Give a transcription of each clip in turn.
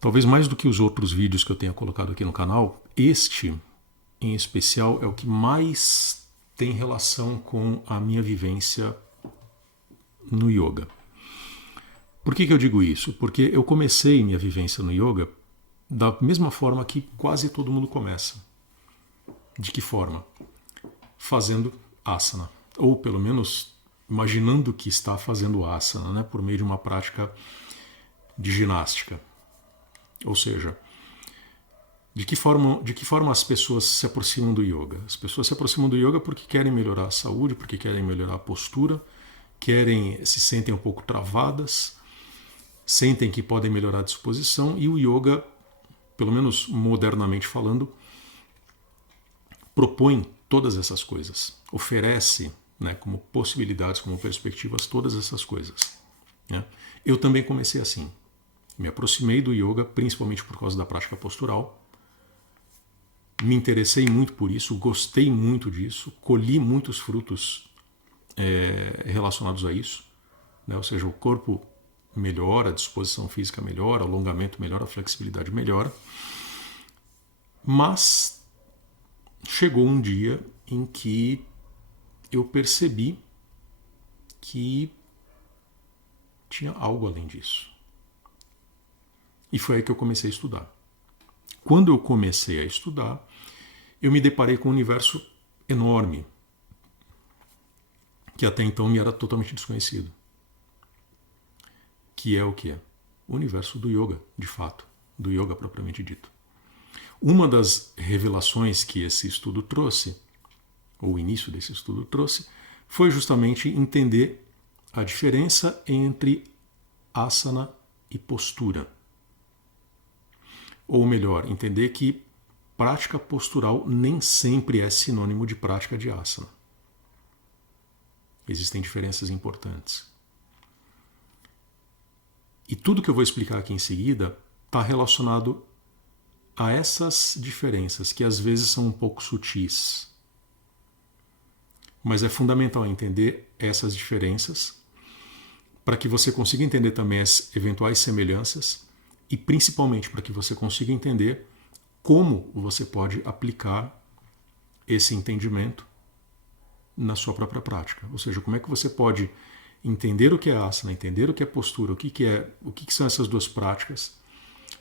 Talvez mais do que os outros vídeos que eu tenha colocado aqui no canal, este em especial é o que mais tem relação com a minha vivência no yoga. Por que eu digo isso? Porque eu comecei minha vivência no yoga da mesma forma que quase todo mundo começa. De que forma? Fazendo asana. Ou pelo menos imaginando que está fazendo asana, né? Por meio de uma prática de ginástica. Ou seja, de que forma as pessoas se aproximam do yoga? As pessoas se aproximam do yoga porque querem melhorar a saúde, porque querem melhorar a postura, se sentem um pouco travadas, sentem que podem melhorar a disposição, e o yoga, pelo menos modernamente falando, propõe todas essas coisas, oferece, né, como possibilidades, como perspectivas, todas essas coisas. Né? Eu também comecei assim. Me aproximei do yoga principalmente por causa da prática postural. Me interessei muito por isso, gostei muito disso, colhi muitos frutos relacionados a isso. Né? Ou seja, o corpo melhora, a disposição física melhora, o alongamento melhora, a flexibilidade melhora. Mas chegou um dia em que eu percebi que tinha algo além disso. E foi aí que eu comecei a estudar. Quando eu comecei a estudar, eu me deparei com um universo enorme, que até então me era totalmente desconhecido. Que é o quê? O universo do yoga, de fato, do yoga propriamente dito. Uma das revelações que esse estudo trouxe, ou o início desse estudo trouxe, foi justamente entender a diferença entre asana e postura. Ou melhor, entender que prática postural nem sempre é sinônimo de prática de asana. Existem diferenças importantes. E tudo que eu vou explicar aqui em seguida está relacionado a essas diferenças, que às vezes são um pouco sutis. Mas é fundamental entender essas diferenças para que você consiga entender também as eventuais semelhanças e principalmente para que você consiga entender como você pode aplicar esse entendimento na sua própria prática. Ou seja, como é que você pode entender o que é asana, entender o que é postura, o que são essas duas práticas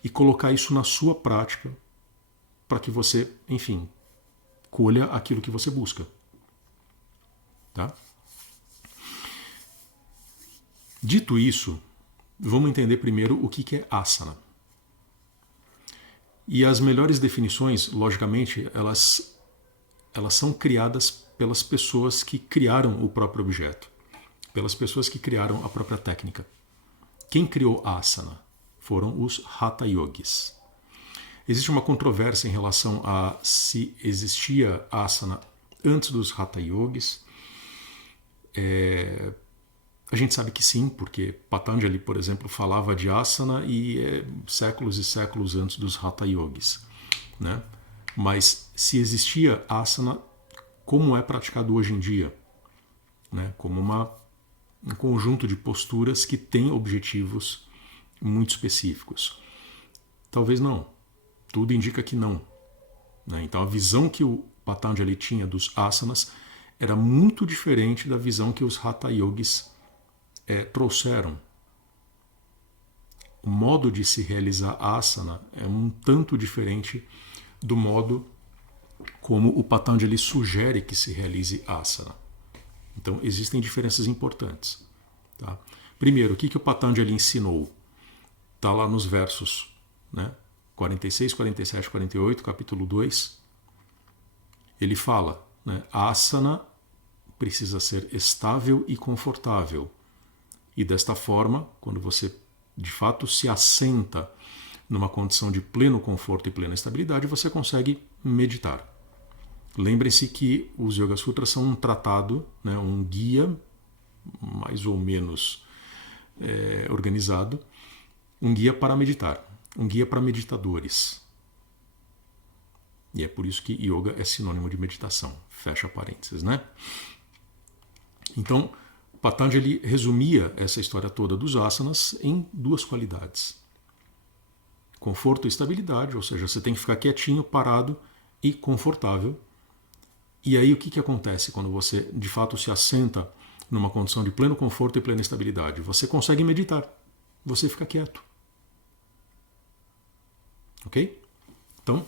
e colocar isso na sua prática para que você, enfim, colha aquilo que você busca. Tá? Dito isso, vamos entender primeiro o que é asana. E as melhores definições, logicamente, elas são criadas pelas pessoas que criaram o próprio objeto, pelas pessoas que criaram a própria técnica. Quem criou asana foram os Hatha Yogis. Existe uma controvérsia em relação a se existia asana antes dos Hatha Yogis. A gente sabe que sim, porque Patanjali, por exemplo, falava de asana séculos e séculos antes dos Hatha Yogis. Né? Mas se existia asana como é praticado hoje em dia, né? Como um conjunto de posturas que tem objetivos muito específicos. Talvez não. Tudo indica que não. Né? Então a visão que o Patanjali tinha dos asanas era muito diferente da visão que os Hatha Yogis trouxeram. O modo de se realizar asana é um tanto diferente do modo como o Patanjali sugere que se realize asana. Então existem diferenças importantes. Tá? Primeiro, o que o Patanjali ensinou? Está lá nos versos, né? 46, 47, 48, capítulo 2. Ele fala, né? A asana precisa ser estável e confortável. E desta forma, quando você de fato se assenta numa condição de pleno conforto e plena estabilidade, você consegue meditar. Lembrem-se que os Yoga Sutras são um tratado, né, um guia mais ou menos organizado, um guia para meditar, um guia para meditadores. E é por isso que yoga é sinônimo de meditação. Fecha parênteses, né? Então, Patanjali resumia essa história toda dos asanas em duas qualidades. Conforto e estabilidade, ou seja, você tem que ficar quietinho, parado e confortável. E aí o que acontece quando você de fato se assenta numa condição de pleno conforto e plena estabilidade? Você consegue meditar, você fica quieto. Ok? Então,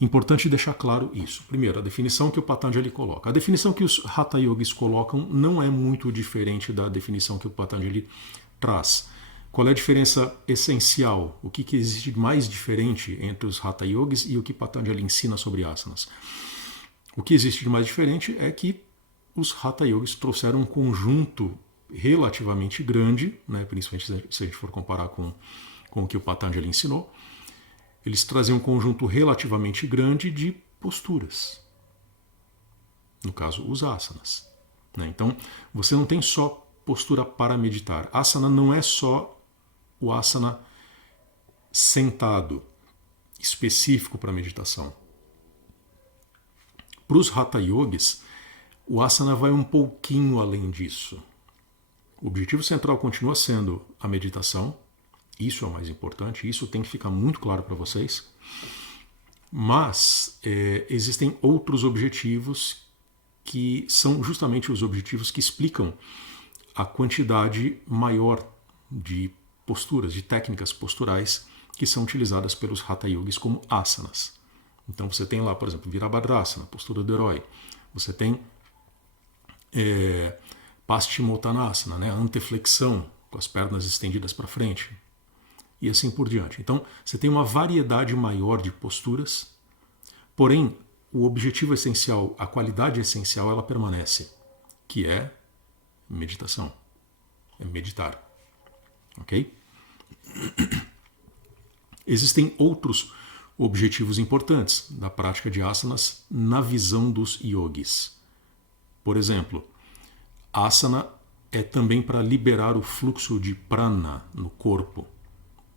importante deixar claro isso. Primeiro, a definição que o Patanjali coloca. A definição que os Hatha Yogis colocam não é muito diferente da definição que o Patanjali traz. Qual é a diferença essencial? O que existe de mais diferente entre os Hatha Yogis e o que Patanjali ensina sobre asanas? O que existe de mais diferente é que os Hatha Yogis trouxeram um conjunto relativamente grande, né, principalmente se a gente for comparar com o que o Patanjali ensinou. Eles trazem um conjunto relativamente grande de posturas. No caso, os asanas. Né? Então, você não tem só postura para meditar. Asana não é só o asana sentado, específico para meditação. Para os Hatha Yogis, o asana vai um pouquinho além disso. O objetivo central continua sendo a meditação. Isso é o mais importante, isso tem que ficar muito claro para vocês. Mas existem outros objetivos que são justamente os objetivos que explicam a quantidade maior de posturas, de técnicas posturais que são utilizadas pelos Hatha Yogis como asanas. Então você tem lá, por exemplo, Virabhadrasana, postura do herói. Você tem Paschimottanasana, né, anteflexão, com as pernas estendidas para frente. E assim por diante. Então, você tem uma variedade maior de posturas, porém, o objetivo essencial, a qualidade essencial, ela permanece, que é meditação. É meditar. Ok? Existem outros objetivos importantes da prática de asanas na visão dos yogis. Por exemplo, asana é também para liberar o fluxo de prana no corpo,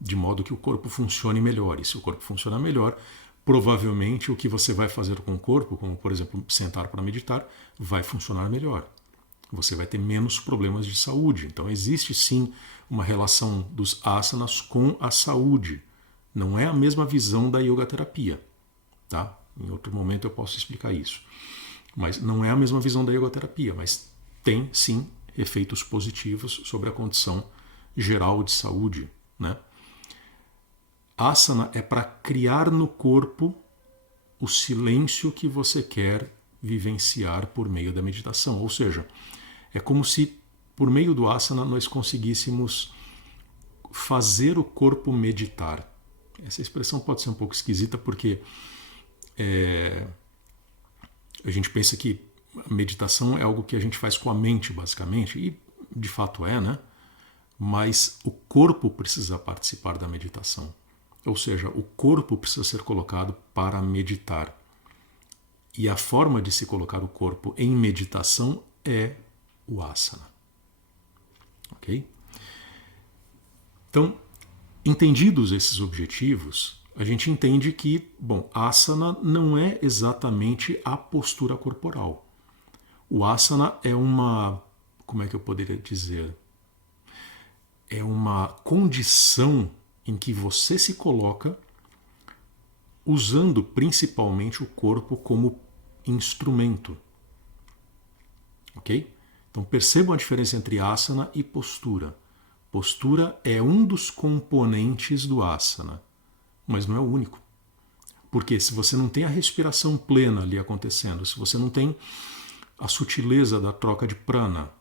de modo que o corpo funcione melhor. E se o corpo funcionar melhor, provavelmente o que você vai fazer com o corpo, como por exemplo sentar para meditar, vai funcionar melhor. Você vai ter menos problemas de saúde. Então existe sim uma relação dos asanas com a saúde. Não é a mesma visão da yoga terapia. Tá? Em outro momento eu posso explicar isso. Mas não é a mesma visão da yoga terapia, mas tem sim efeitos positivos sobre a condição geral de saúde, né? Asana é para criar no corpo o silêncio que você quer vivenciar por meio da meditação. Ou seja, é como se por meio do asana nós conseguíssemos fazer o corpo meditar. Essa expressão pode ser um pouco esquisita porque a gente pensa que a meditação é algo que a gente faz com a mente, basicamente, e de fato é, né? Mas o corpo precisa participar da meditação. Ou seja, o corpo precisa ser colocado para meditar. E a forma de se colocar o corpo em meditação é o asana. Ok? Então, entendidos esses objetivos, a gente entende que, bom, asana não é exatamente a postura corporal. O asana é uma, como é que eu poderia dizer? É uma condição em que você se coloca usando principalmente o corpo como instrumento. Ok? Então percebam a diferença entre asana e postura. Postura é um dos componentes do asana, mas não é o único. Porque se você não tem a respiração plena ali acontecendo, se você não tem a sutileza da troca de prana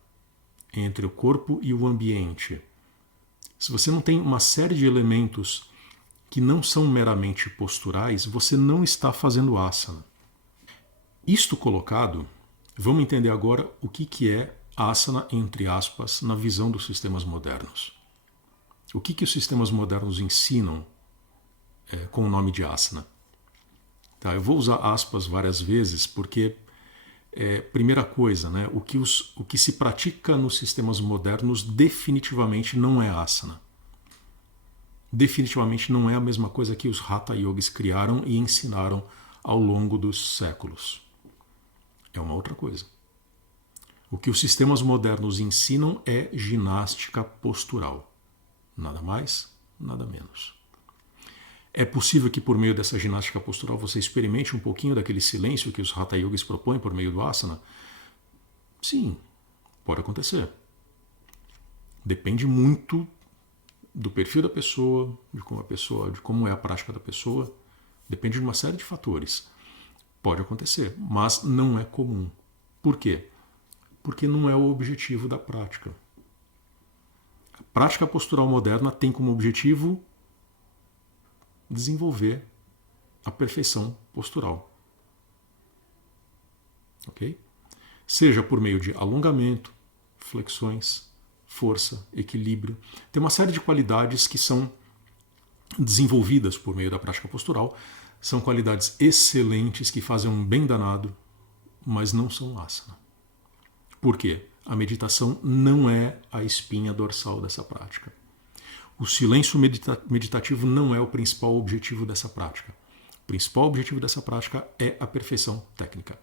entre o corpo e o ambiente, se você não tem uma série de elementos que não são meramente posturais, você não está fazendo asana. Isto colocado, vamos entender agora o que é asana, entre aspas, na visão dos sistemas modernos. O que os sistemas modernos ensinam com o nome de asana? Tá, eu vou usar aspas várias vezes porque, primeira coisa, né, o que se pratica nos sistemas modernos definitivamente não é asana. Definitivamente não é a mesma coisa que os Hatha Yogis criaram e ensinaram ao longo dos séculos. É uma outra coisa. O que os sistemas modernos ensinam é ginástica postural. Nada mais, nada menos. É possível que por meio dessa ginástica postural você experimente um pouquinho daquele silêncio que os Hatha Yogis propõem por meio do asana? Sim, pode acontecer. Depende muito do perfil da pessoa, de como é a prática da pessoa. Depende de uma série de fatores. Pode acontecer, mas não é comum. Por quê? Porque não é o objetivo da prática. A prática postural moderna tem como objetivo desenvolver a perfeição postural. Ok? Seja por meio de alongamento, flexões, força, equilíbrio. Tem uma série de qualidades que são desenvolvidas por meio da prática postural. São qualidades excelentes que fazem um bem danado, mas não são asana. Por quê? A meditação não é a espinha dorsal dessa prática. O silêncio meditativo não é o principal objetivo dessa prática. O principal objetivo dessa prática é a perfeição técnica.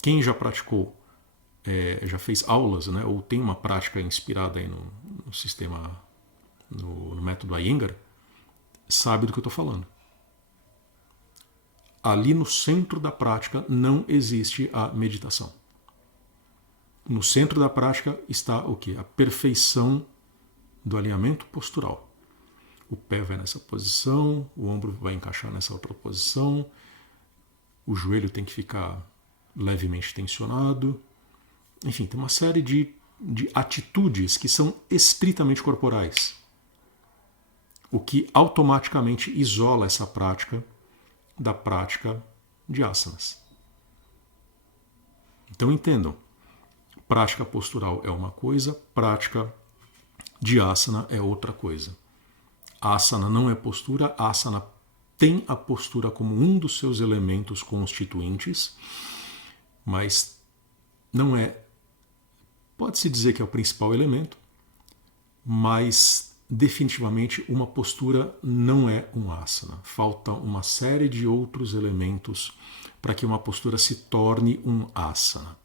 Quem já praticou, já fez aulas, né, ou tem uma prática inspirada aí no sistema, no método Iyengar, sabe do que eu estou falando. Ali no centro da prática não existe a meditação. No centro da prática está o quê? A perfeição do alinhamento postural. O pé vai nessa posição, o ombro vai encaixar nessa outra posição, o joelho tem que ficar levemente tensionado. Enfim, tem uma série de atitudes que são estritamente corporais, o que automaticamente isola essa prática da prática de asanas. Então entendam, prática postural é uma coisa, prática de asana é outra coisa. Asana não é postura, asana tem a postura como um dos seus elementos constituintes, mas não é, pode-se dizer que é o principal elemento, mas definitivamente uma postura não é um asana. Falta uma série de outros elementos para que uma postura se torne um asana.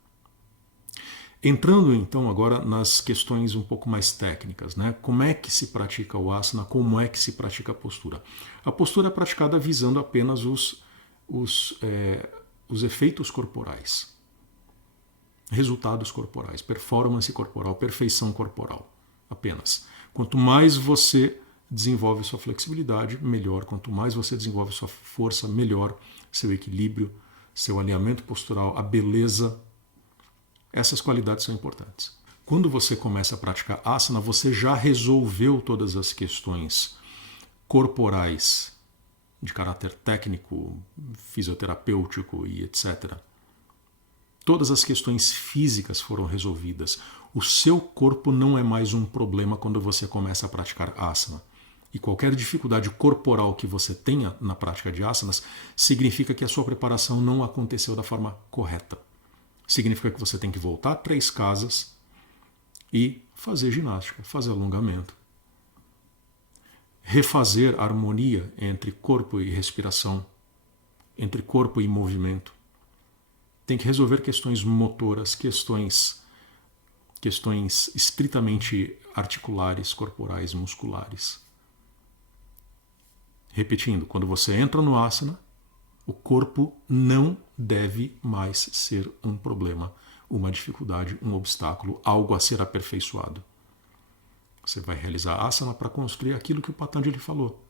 Entrando então agora nas questões um pouco mais técnicas, né? Como é que se pratica o asana, como é que se pratica a postura? A postura é praticada visando apenas os efeitos corporais, resultados corporais, performance corporal, perfeição corporal, apenas. Quanto mais você desenvolve sua flexibilidade, melhor. Quanto mais você desenvolve sua força, melhor. Seu equilíbrio, seu alinhamento postural, a beleza. Essas qualidades são importantes. Quando você começa a praticar asana, você já resolveu todas as questões corporais de caráter técnico, fisioterapêutico e etc. Todas as questões físicas foram resolvidas. O seu corpo não é mais um problema quando você começa a praticar asana. E qualquer dificuldade corporal que você tenha na prática de asanas significa que a sua preparação não aconteceu da forma correta. Significa que você tem que voltar 3 casas e fazer ginástica, fazer alongamento. Refazer a harmonia entre corpo e respiração, entre corpo e movimento. Tem que resolver questões motoras, questões estritamente articulares, corporais, musculares. Repetindo, quando você entra no asana, o corpo não deve mais ser um problema, uma dificuldade, um obstáculo, algo a ser aperfeiçoado. Você vai realizar asana para construir aquilo que o Patanjali falou.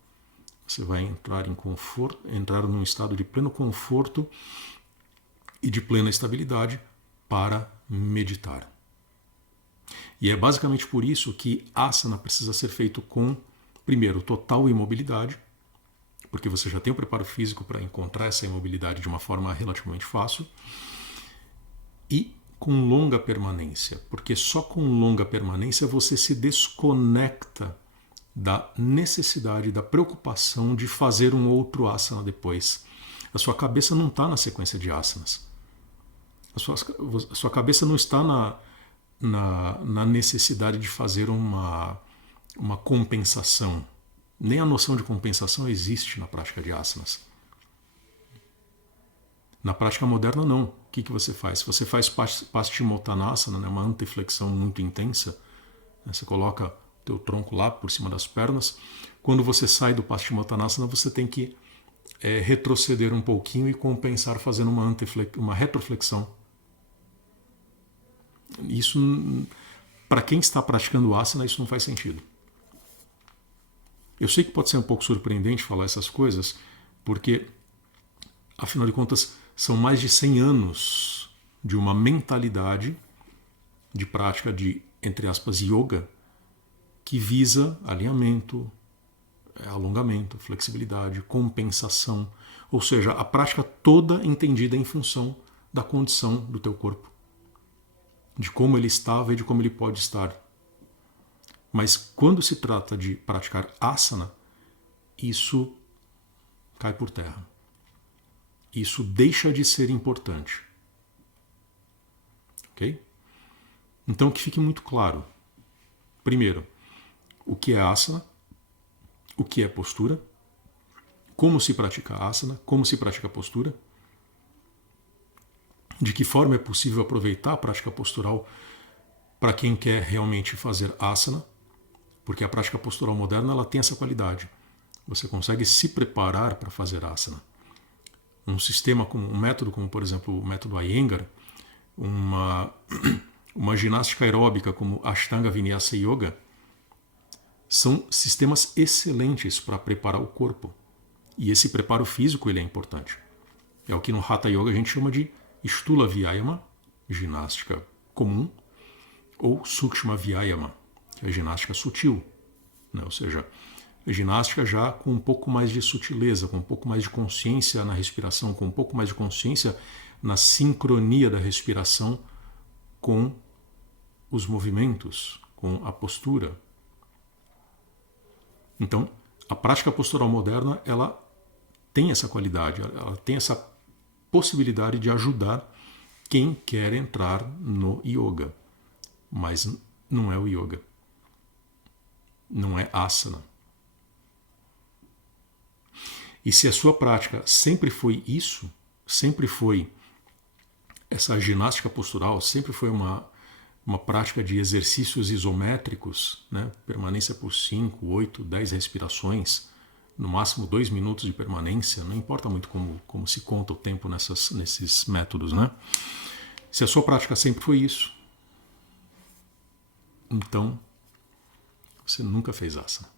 Você vai entrar em conforto, entrar num estado de pleno conforto e de plena estabilidade para meditar. E é basicamente por isso que asana precisa ser feito com, primeiro, total imobilidade, porque você já tem o preparo físico para encontrar essa imobilidade de uma forma relativamente fácil, e com longa permanência, porque só com longa permanência você se desconecta da necessidade, da preocupação de fazer um outro asana depois. A sua cabeça não está na sequência de asanas. A sua cabeça não está na necessidade de fazer uma compensação. Nem a noção de compensação existe na prática de asanas. Na prática moderna, não. O que você faz? Você faz Paschimottanasana, né, uma anteflexão muito intensa. Né, você coloca o teu tronco lá por cima das pernas. Quando você sai do Paschimottanasana, você tem que retroceder um pouquinho e compensar fazendo uma retroflexão. Isso, para quem está praticando asana, isso não faz sentido. Eu sei que pode ser um pouco surpreendente falar essas coisas, porque, afinal de contas, são mais de 100 anos de uma mentalidade de prática de, entre aspas, yoga, que visa alinhamento, alongamento, flexibilidade, compensação, ou seja, a prática toda entendida em função da condição do teu corpo, de como ele estava e de como ele pode estar. Mas quando se trata de praticar asana, isso cai por terra. Isso deixa de ser importante. Ok? Então, que fique muito claro. Primeiro, o que é asana, o que é postura, como se pratica asana, como se pratica postura, de que forma é possível aproveitar a prática postural para quem quer realmente fazer asana, porque a prática postural moderna ela tem essa qualidade. Você consegue se preparar para fazer asana. Um sistema, um método como, por exemplo, o método Iyengar, uma ginástica aeróbica como Ashtanga Vinyasa Yoga, são sistemas excelentes para preparar o corpo. E esse preparo físico ele é importante. É o que no Hatha Yoga a gente chama de Stula Vyayama, ginástica comum, ou Sukshma Vyayama, que é a ginástica sutil, né? Ou seja, a ginástica já com um pouco mais de sutileza, com um pouco mais de consciência na respiração, com um pouco mais de consciência na sincronia da respiração com os movimentos, com a postura. Então, a prática postural moderna, ela tem essa qualidade, ela tem essa possibilidade de ajudar quem quer entrar no yoga. Mas não é o yoga. Não é asana. E se a sua prática sempre foi isso, sempre foi essa ginástica postural, sempre foi uma prática de exercícios isométricos, né? Permanência por 5, 8, 10 respirações, no máximo 2 minutos de permanência, não importa muito como se conta o tempo nesses métodos, né? Se a sua prática sempre foi isso, então você nunca fez asana.